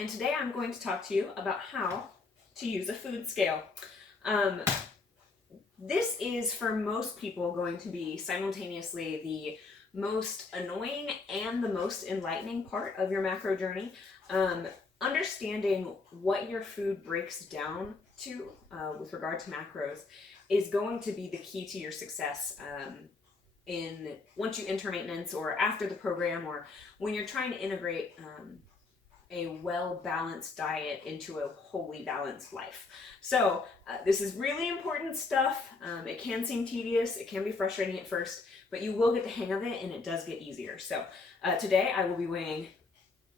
and today I'm going to talk to you about how to use a food scale. This is for most people going to be simultaneously the most annoying and the most enlightening part of your macro journey. Understanding what your food breaks down to with regard to macros is going to be the key to your success in once you enter maintenance or after the program, or when you're trying to integrate a well-balanced diet into a wholly balanced life. So this is really important stuff. It can seem tedious, it can be frustrating at first, but you will get the hang of it and it does get easier. So today I will be weighing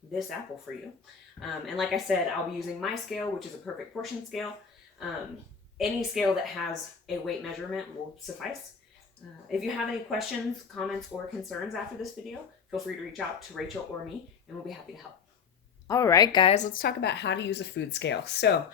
this apple for you. And like I said, I'll be using my scale, which is a perfect portion scale. Any scale that has a weight measurement will suffice. If you have any questions, comments, or concerns after this video, feel free to reach out to Rachel or me, and we'll be happy to help. All right, guys, let's talk about how to use a food scale. So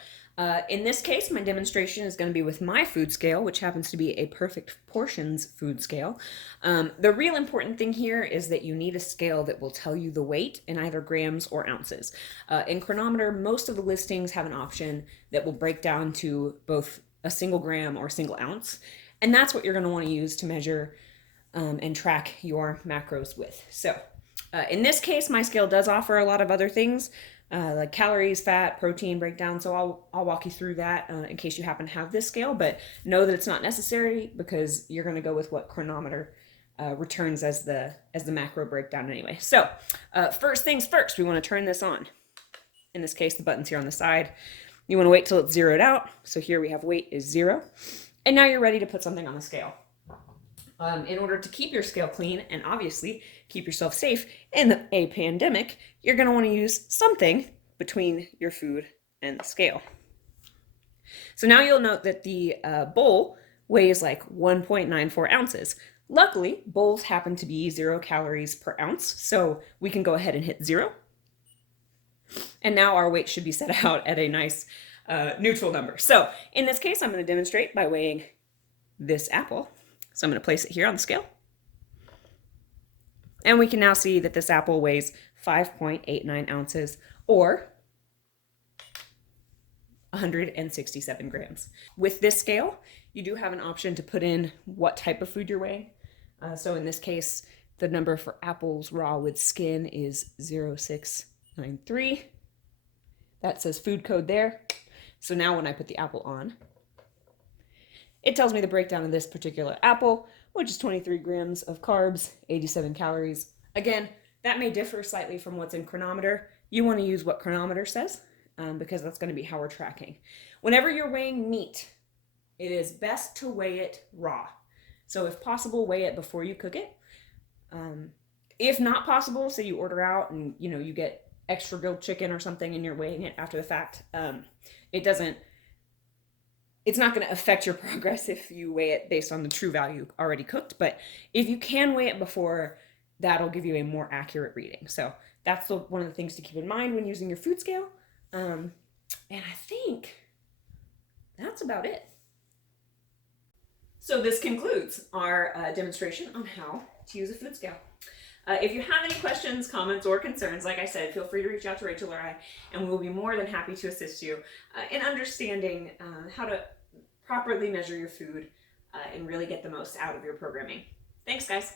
in this case, my demonstration is going to be with my food scale, which happens to be a Perfect Portions food scale. The real important thing here is that you need a scale that will tell you the weight in either grams or ounces. In Cronometer, most of the listings have an option that will break down to both a single gram or single ounce. And that's what you're going to want to use to measure and track your macros with. So in this case, my scale does offer a lot of other things like calories, fat, protein breakdown. So I'll walk you through that in case you happen to have this scale, but know that it's not necessary because you're going to go with what Cronometer returns as the macro breakdown anyway. So first things first, we want to turn this on. In this case, the button's here on the side. You want to wait till it's zeroed out. So here we have weight is 0. And now you're ready to put something on the scale. In order to keep your scale clean and obviously keep yourself safe in a pandemic, you're going to want to use something between your food and the scale. So now you'll note that the bowl weighs like 1.94 ounces. Luckily, bowls happen to be 0 calories per ounce, so we can go ahead and hit 0. And now our weight should be set out at a nice neutral number. So in this case, I'm going to demonstrate by weighing this apple. So I'm going to place it here on the scale. And we can now see that this apple weighs 5.89 ounces or 167 grams. With this scale, you do have an option to put in what type of food you're weighing. So in this case, the number for apples raw with skin is 0693. That says food code there. So now when I put the apple on, it tells me the breakdown of this particular apple, which is 23 grams of carbs, 87 calories. Again, that may differ slightly from what's in Cronometer. You want to use what Cronometer says because that's going to be how we're tracking. Whenever you're weighing meat, it is best to weigh it raw. So if possible, weigh it before you cook it. If not possible, say you order out and you get extra grilled chicken or something and you're weighing it after the fact, it's not going to affect your progress if you weigh it based on the true value already cooked. But if you can weigh it before, that'll give you a more accurate reading. So that's one of the things to keep in mind when using your food scale. And I think that's about it. So this concludes our demonstration on how to use a food scale. If you have any questions, comments, or concerns, like I said, feel free to reach out to Rachel or I, and we will be more than happy to assist you in understanding how to properly measure your food and really get the most out of your programming. Thanks, guys.